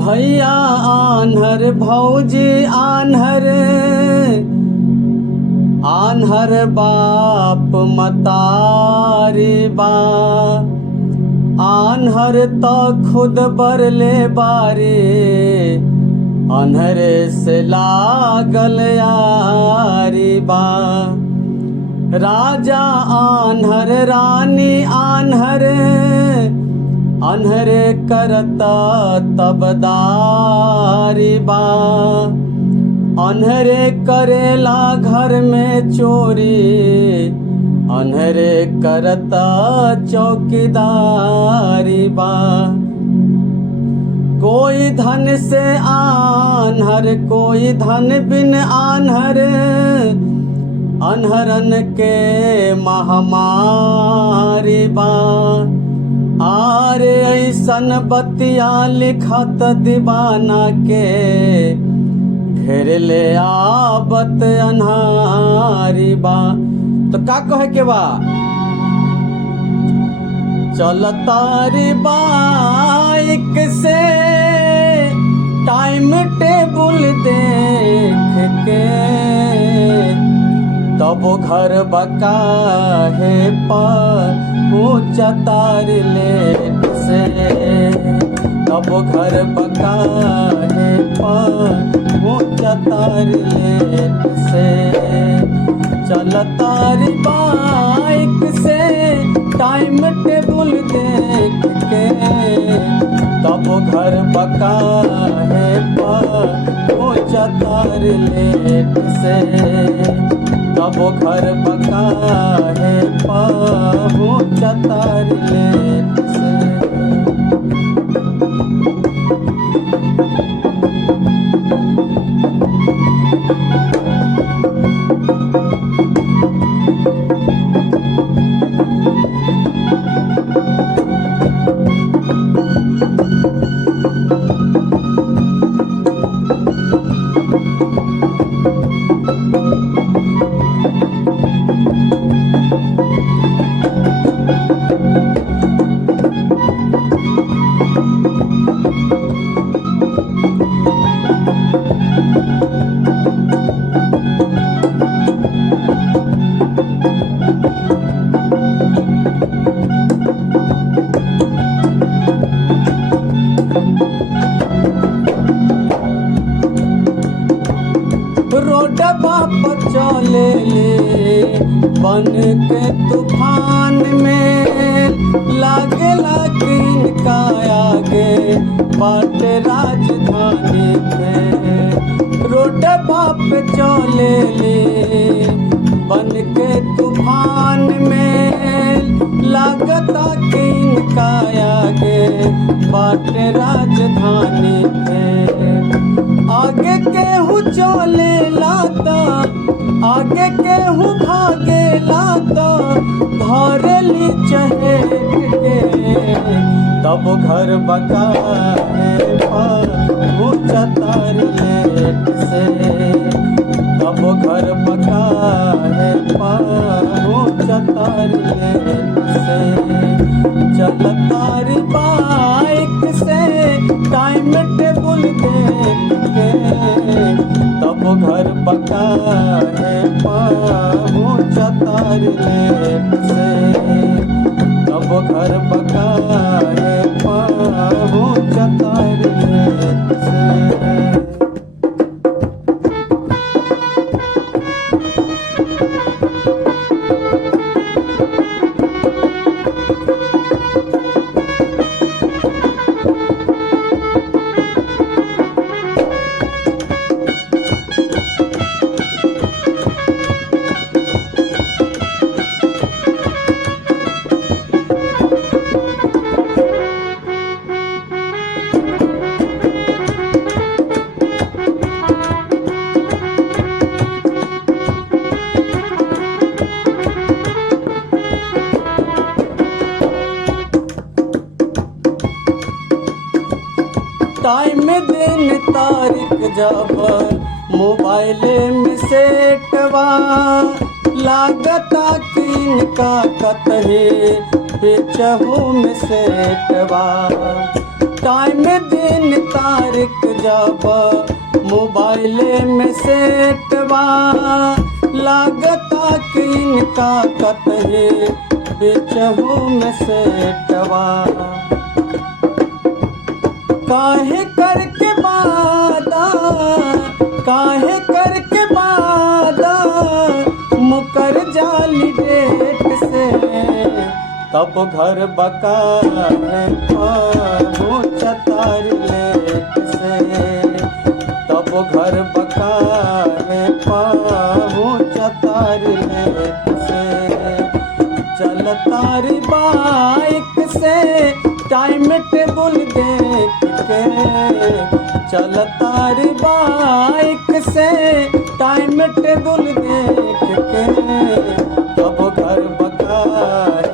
भैया आन्हर भौजी आन्हर आन्हर बाप मतारी बा आन्हर तो खुद बरले बारी आन्हरे से लागल यारी बा राजा आन्हर रानी आन्हर आन्हरे करता तबदारी बा आन्हरे करेला घर में चोरी आन्हरे करता चौकीदारी बा कोई धन से आन्हर कोई धन बिन आन्हर आन्हरन के महामारी बा आरे ऐसन बतिया लिखत दीवाना के घेर ले आबत अन्हारी बा। तो का कहे के बा चलतारी बाइक से टाइम टेबल देख के तब घर बका है पर चतार लेट से तब घर बका है पर चतार लेट से चलतारी बाइक से टाइम टेबल देख के तब घर बका है पर चतार लेट से तब घर बका है चतार लेट से। रोडवा पर चले ले बन के तूफान में लागे लागिन का आगे बाट राजधानी में रोडवा पे चले ले बन के तूफान में लागता किन का आगे बाट राजधानी में आगे केहू चले लाता आगे केहू भागे लाता भरली चहेट के तब घर बका है पर चतार लेट से तब घर बका है पर चतार लेट से चलतारी बाइक से टाइम टेबल देख के तब घर बका है चतार लेट से तब घर बका है चतार लेट से। टाइम दिन तारीख जब मोबाइल में सेटवा लागता कि इनका कतहे बेचहू में सेटवा। टाइम दिन तारीख जब मोबाइल में सेटवा लागता कि इनका कतहे बेचहू में सेटवा। काहे करके वादा काहे करके वादा मुकर जाली डेट से तब घर बका है पहुँचा तार लेट से तब घर बका है पहुँचा तार लेट से। चल तारी बाइक से टाइम टेबल देख के चल तारी बाइक से टाइम टेबल देख के तब घर बका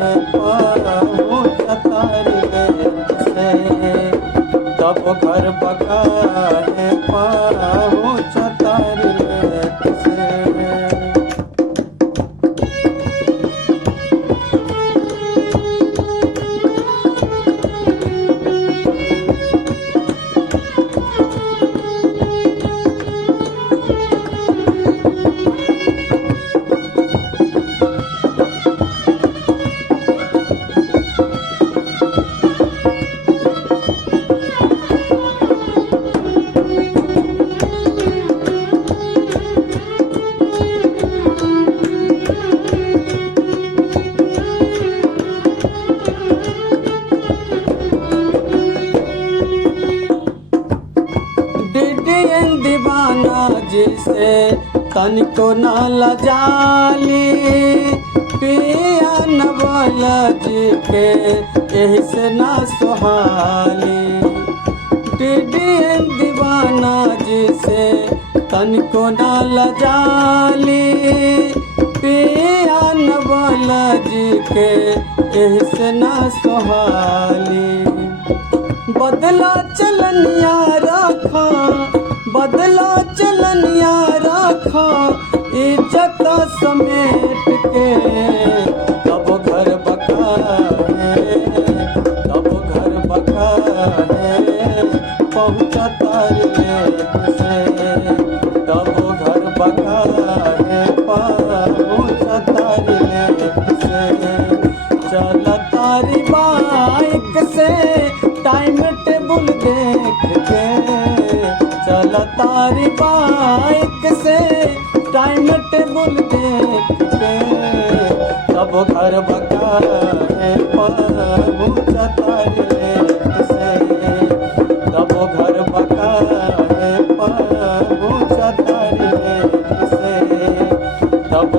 है पहुँचा तार लेट से तब घर बका है पहुँचा तार लेट से। दीवाना जिसे तनिको न लजाली पिया नवल जी के यही से न सुहाली। दीवाना जिसे तनिको न लजाली पिया नवल जी के यही से न सुहाली। बदला चलनिया रखा बदला चलनिया रखा इज्जत समेट के तब घर बका है तब घर बका है पहुँचा तार लेट से तब घर बका है पहुँचा तार लेट से। चल तारी बाइक से टाइम टेबल देख के चल तारी बाइक से टाइम टेबल देख के तब घर बका है पहुँचा तार लेट से तब घर बका है पहुँचा तार लेट से तब